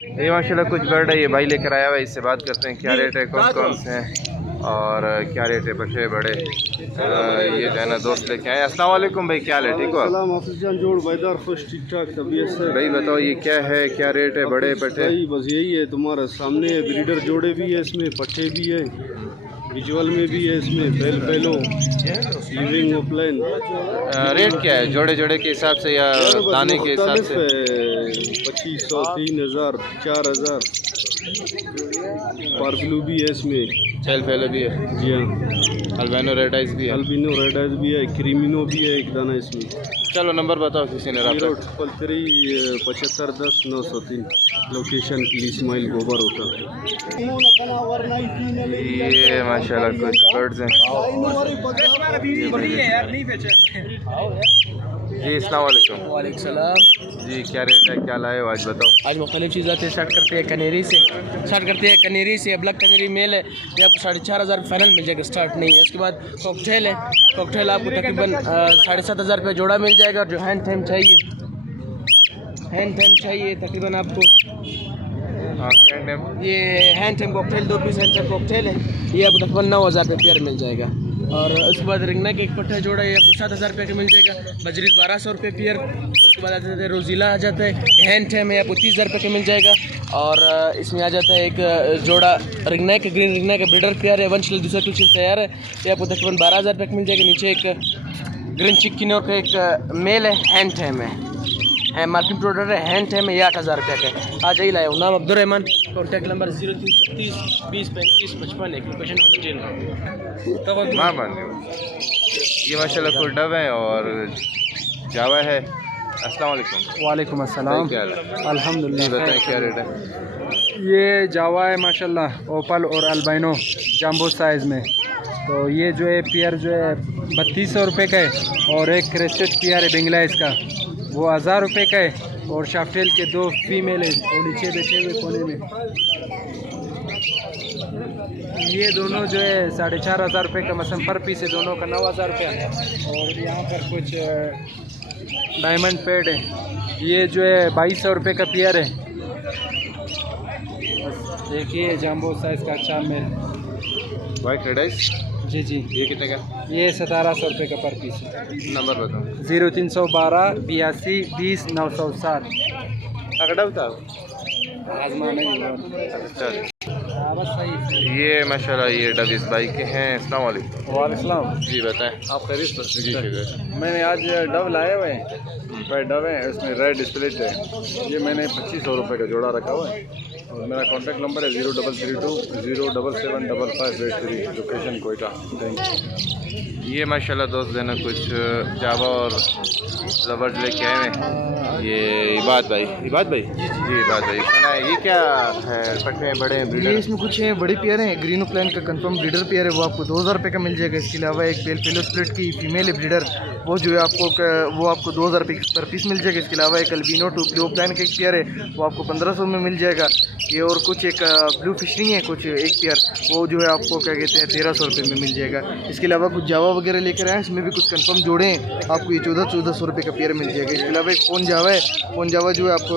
ये माशाल्लाह कुछ बर्ड है, ये भाई लेकर आया हुआ है, इससे बात करते हैं क्या रेट है, कौन कौन से हैं और क्या रेट है बच्चे बड़े। ये जो है ना दोस्त लेके आए। अस्सलाम वालेकुम भाई, क्या हाल है, ठीक हो भाई? बताओ ये क्या है, क्या रेट है बड़े पट्टे? भाई बस यही है तुम्हारा सामने है, ब्रीडर जोड़े भी है इसमें, पट्टे भी है, विजुअल में भी है इसमें, पहलो लिविंग ओपलाइन। रेट क्या है जोड़े जोड़े के हिसाब से या दाने के हिसाब से? 2500, 3000, 4000। पार्कलू भी है इसमें, चल पहले भी है जी हाँ, अल्बिनो रेड आइज भी है, अल्बिनो रेड आइज भी है, क्रीमिनो भी है एक दाना इसमें। चलो नंबर बताओ किसी ने रहा। 033 75 10 903, लोकेशन इस्माइल गोबर होटल। ये माशाल्लाह कुछ बर्ड्स हैं जी। अस्सलाम वालेकुम। वालेकुम सलाम जी क्या रेट है, क्या लाए हो आज बताओ? आज मुख्तलिफ चीज़ें आती है। स्टार्ट करते हैं कनेरी से, ब्लैक कनेरी मेल है, ये आपको 4500 फाइनल मिल जाएगा, स्टार्ट नहीं है। उसके बाद कॉकटेल है, कॉकटेल आपको तकरीबन 7500 रुपये जोड़ा मिल जाएगा। और जो हैंड थैम चाहिए तकरीबन आपको, ये हैंड थैम कॉकटेल 2 पीस हैंड थैम कॉकटेल है, ये आपको तकरीबन 9000 रुपये पेयर मिल जाएगा। और उसके बाद रिंगना के एक पट्टा जोड़ा ये आपको 7000 रुपये का मिल जाएगा। बजरीत 1200 रुपये पेयर। उसके बाद आ जाता है रोजीला, आ जाता है हैंड थैम है, आपको 30000 रुपये का मिल जाएगा। और इसमें आ जाता है एक जोड़ा रिंगना के, ग्रीन रिंगना का ब्रीडर पेयर है, वंशल दूसरा कुछ तैयार है, ये आपको तकरीबन 12000 रुपये का मिल जाएगा। नीचे एक ग्रीन चिक्किनोर का एक मेल है, हैंड थैम है, मार्किंग प्रोडक्ट है, हैंड थैम है, ये 8000 रुपये का है। आज ही लाया हूँ। नाम अब्दुलरहमान, कॉन्टैक्ट नंबर 0336 20 35 55, एक लोकेशन ऑन द जेल। माँ बांधे ये माशाल्लाह कोई डब है और जावा है। अस्सलाम वालेकुम। वालेकुम अस्सलाम। क्या हाल है? अल्हम्दुलिल्लाह। बताएं क्या रेट है? ये जावा है माशाल्लाह, ओपल और अल्बाइनो जंबो साइज़ में। तो ये जो है पेयर जो है 3200 रुपये का है। और एक क्रेस्टेड पेयर है बेंगलाइज का, वो 1000 रुपये का है। और शाफ्टेल के 2 फीमेल है और नीचे बैठे हुए कोने में। ये दोनों जो है 4500 रुपये का मसम पर पीस है, दोनों का 9000 रुपया। और यहाँ पर कुछ डायमंड पेड है, ये जो है 2200 रुपये का पेयर है। बस देखिए जंबो साइज़ का अच्छा मेल वाइट रेड आइज जी। ये कितने का? ये 1700 रुपये का पर पीस है। नंबर बताओ। 0312 82 20 907। अगड़ा था आजमा नहीं। अच्छा बस सही। ये माशाल्लाह ये डब इस भाई के हैं। अस्सलाम वालेकुम। वालेकुम। जी बताएं। आप खैरियत से? जी शुक्र। मैंने आज डब लाए हुए हैं, डब है, उसमें रेड स्प्लिट है। ये मैंने 2500 रुपये का जोड़ा रखा हुआ है। और मेरा कॉन्टैक्ट नंबर है 0332 0775583, लोकेशन कोयटा। ये माशाल्लाह दोस्त देना कुछ जावा और लवर्ड लेके आए हैं। ये इबाद भाई जी इबाद भाई सुना है। ये क्या है, पट्टे हैं बड़े हैं ब्रीडर? ये इसमें कुछ है बड़े पेयर हैं, ग्रीनो प्लान का कंफर्म ब्रीडर पेयर है, वो आपको 2000 रुपये का मिल जाएगा। इसके अलावा एक पेलो स्प्लिट की फीमेल है ब्रीडर, वो जो है वो आपको 2000 रुपये पर पीस मिल जाएगा। इसके अलावा एक अल्बिनो टू ब्लू प्लान का एक पेयर है, वो आपको 1500 में मिल जाएगा। ये और कुछ एक ब्लू फिशरिंग है, कुछ एक पेयर, वो जो है आपको क्या कहते हैं 1300 रुपये में मिल जाएगा। इसके अलावा कुछ जावा वगैरह लेकर आए, इसमें भी कुछ कंफर्म जोड़े हैं, आपको ये 1400 रुपये का पेयर मिल जाएगा। इसके अलावा एक फोन जावा है, फोन जावा जो है आपको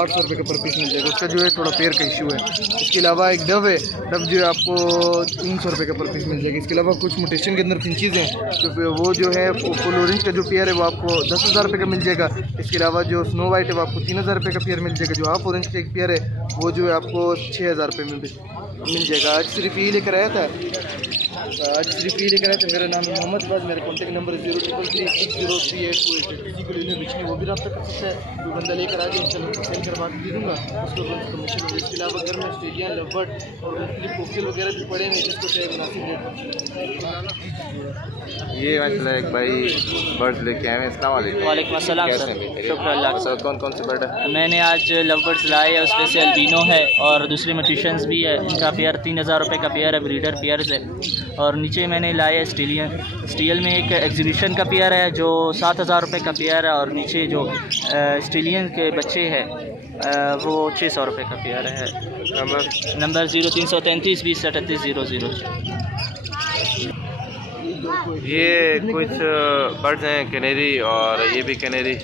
800 रुपये का पर पीस मिल जाएगा, उसका जो है थोड़ा पेयर का इशू है। इसके अलावा एक डव है, डव जो है आपको 300 रुपये का पर पीस मिल जाएगा। इसके अलावा कुछ मोटेशन के अंदर फिंचीज़ हैं, तो वो जो है फुल ऑरेंज का जो पेयर है वो आपको 10,000 रुपये का मिल जाएगा। इसके अलावा जो स्नो वाइट है वो आपको 3000 रुपये का पेयर मिल जाएगा। जो हाफ ऑरेंज का एक पेयर है वो जो है आपको 6000 रुपये में मिल जाएगा। आज सिर्फ ये लेकर आया था, मेरा नाम है मोहम्मद बाज, मेरा कॉन्टैक्ट नंबर 0333603828। किसी को लेने बेचने वो भी रब्ता कर सकता है, कोई बंदा लेकर आ जाए इंशाल्लाह सेल करवा के दे दूँगा, उसको कमीशन होगा। इसके अलावा घर में ऑस्ट्रेलियन लवर्ड और मुख्तलिफ कोकटेल वगैरह भी पड़े हैं, जिसको चाहे मुनासिब रेट। ये मतलब एक भाई बर्ड्स लेके आए हैं। अस्सलाम वालेकुम। वालेकुम अस्सलाम कैसे सर, हैं? शुक्र अल्लाह का। कौन कौन से बर्ड है? मैंने आज लवबर्ड्स लाए हैं, उसमें से अल्बिनो है और दूसरे म्यूटेशंस भी है। इनका पेयर 3000 रुपये का पेयर है, ब्रीडर पेयर है। और नीचे मैंने लाए है स्टीलियन में एक एग्जीबिशन का पेयर है जो 7000 रुपये का पेयर है। और नीचे जो स्टीलियन के बच्चे हैं वो 600 रुपये का पेयर है। नंबर 0333 20 38 00। ये कुछ बर्ड्स हैं कैनेरी, और ये भी कैनेरी,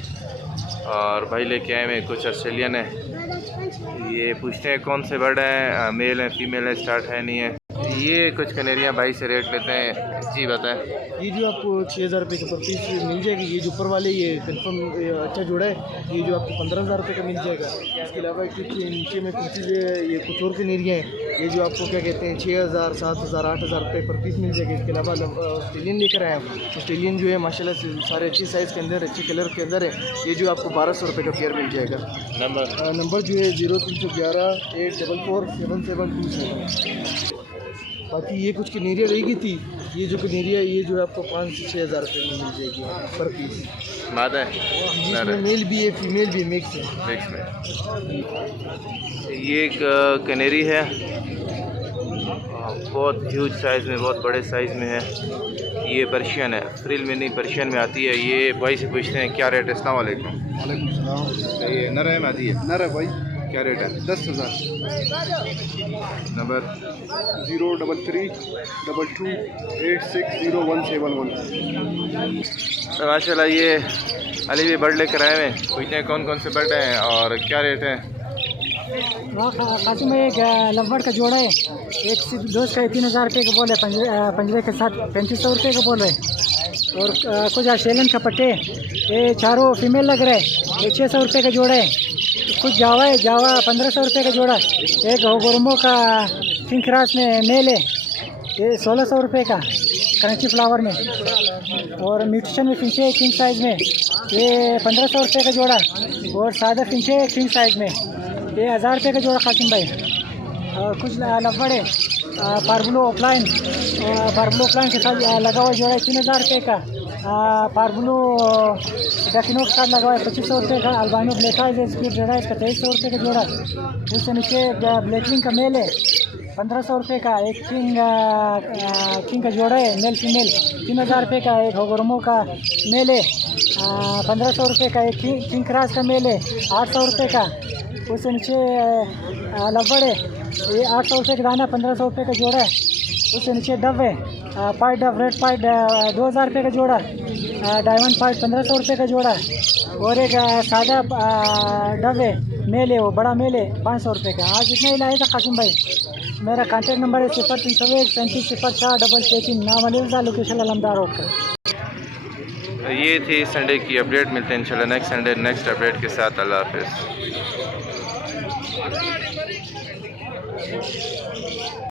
और भाई लेके आए हैं कुछ ऑस्ट्रेलियन है। ये पूछते हैं कौन से बर्ड हैं, मेल हैं फीमेल है, स्टार्ट है नहीं है। ये कुछ कनेरियाँ भाई से रेट लेते हैं, जी बताएं। ये जो आपको 6,000 रुपये का पर पीस मिल जाएगी। ये जो ऊपर वाले ये कन्फर्म अच्छा जोड़ा है, ये जो आपको 15,000 रुपये का मिल जाएगा। इसके अलावा कुछ नीचे में कुछ चीज़ें ये कुछ और कनेरियाँ हैं, ये जो आपको क्या कहते हैं 6,000, 7,000, 8,000 रुपये पर पीस मिल जाएगी। इसके अलावा ऑस्ट्रेलियन लेकर आए हम। ऑस्ट्रेलियन जो है माशाल्लाह से सारे अच्छे साइज़ के अंदर, अच्छे कलर के अंदर है। ये जो आपको 1,200 रुपये का पेयर मिल जाएगा। नंबर जो है 0311 844 7727। बाकी ये कुछ कनेरिया रह गई थी, ये जो कनेरिया ये जो है आपको 5 से 6,000 रुपये में मिल जाएगी पर पीस। बात है जिसमें मेल भी है फीमेल भी मिक्स है। मिक्स में ये एक कनेरी है, बहुत ह्यूज साइज़ में, बहुत बड़े साइज़ में है। ये पर्शियन है, फ्रिल में नहीं पर्शियन में आती है। ये भाई से पूछते हैं क्या रेट है। अस्सलाम वालेकुम। वालेकुम सलाम। ये नर है आती है? नर है भाई, क्या रेट है? 10,000। नंबर 033 22 860171। तो माशाल्लाह ये अली भी बर्ड लेकर आए हैं, पूछते हैं कौन कौन से बर्ड हैं और क्या रेट है। काशी में एक लवबर्ड का जोड़ा है, एक दोस्त का 3,000 रुपये का बोल है, पंजरे के साथ 3,500 रुपये का बोल रहे हैं। और कुछ ऑस्ट्रेलियन का पट्टे, ये चारों फीमेल लग रहे हैं, ये 600 रुपये का जोड़ा है। कुछ जावा है, जावा 1,500 रुपये का जोड़ा। एक गोरमो का किंग क्रॉस में मेल है, ये 1,600 रुपये का क्रंची फ्लावर में। और म्यूटेशन में फिंचे है किंग साइज़ में, ये 1,500 रुपये का जोड़ा। और सादा फिंचे है किंग साइज़ में, ये 1,000 रुपये का जोड़ा कासिम भाई। और कुछ लवबर्ड है पार्बलो ऑफलाइन, पार्बलो ऑफलाइन के साथ लगा हुआ जोड़ा है 3,000 रुपये का। पार्बलो डकिनो के साथ लगा हुआ है 2,500 रुपये का। अल्बानो ब्लैक आइज है, स्पीड रेड है, इसका 2,300 रुपये का जोड़ा। उससे नीचे ब्लैकविंग का मेल है 1,500 रुपये का। एक किंग का जोड़ा है मेल फीमेल 3,000 रुपये का। एक होगोरमो का मेल है 1,500 रुपये का। एक किंग क्रॉस का मेल है 800 रुपये का। उससे नीचे लवबर्ड है, ये 800 रुपये का दाना 1,500 रुपये का जोड़ा है। उससे नीचे डव है, पाइड डव रेड पाइड 2,000 रुपये का जोड़ा। डायमंड पाइड 1,500 रुपये का जोड़ा। और एक सादा डव है मेल है, वो बड़ा मेल है 500 रुपये का। आज इतना ही लाया था कासिम भाई। मेरा कॉन्टैक्ट नंबर है 0301 3504 663। नाम अलीजा, लोकेशन अलमदार रोड पर। ये थी संडे की अपडेट। मिलते हैं इंशाल्लाह नेक्स्ट संडे नेक्स्ट अपडेट के साथ। अल्लाह हाफिज़।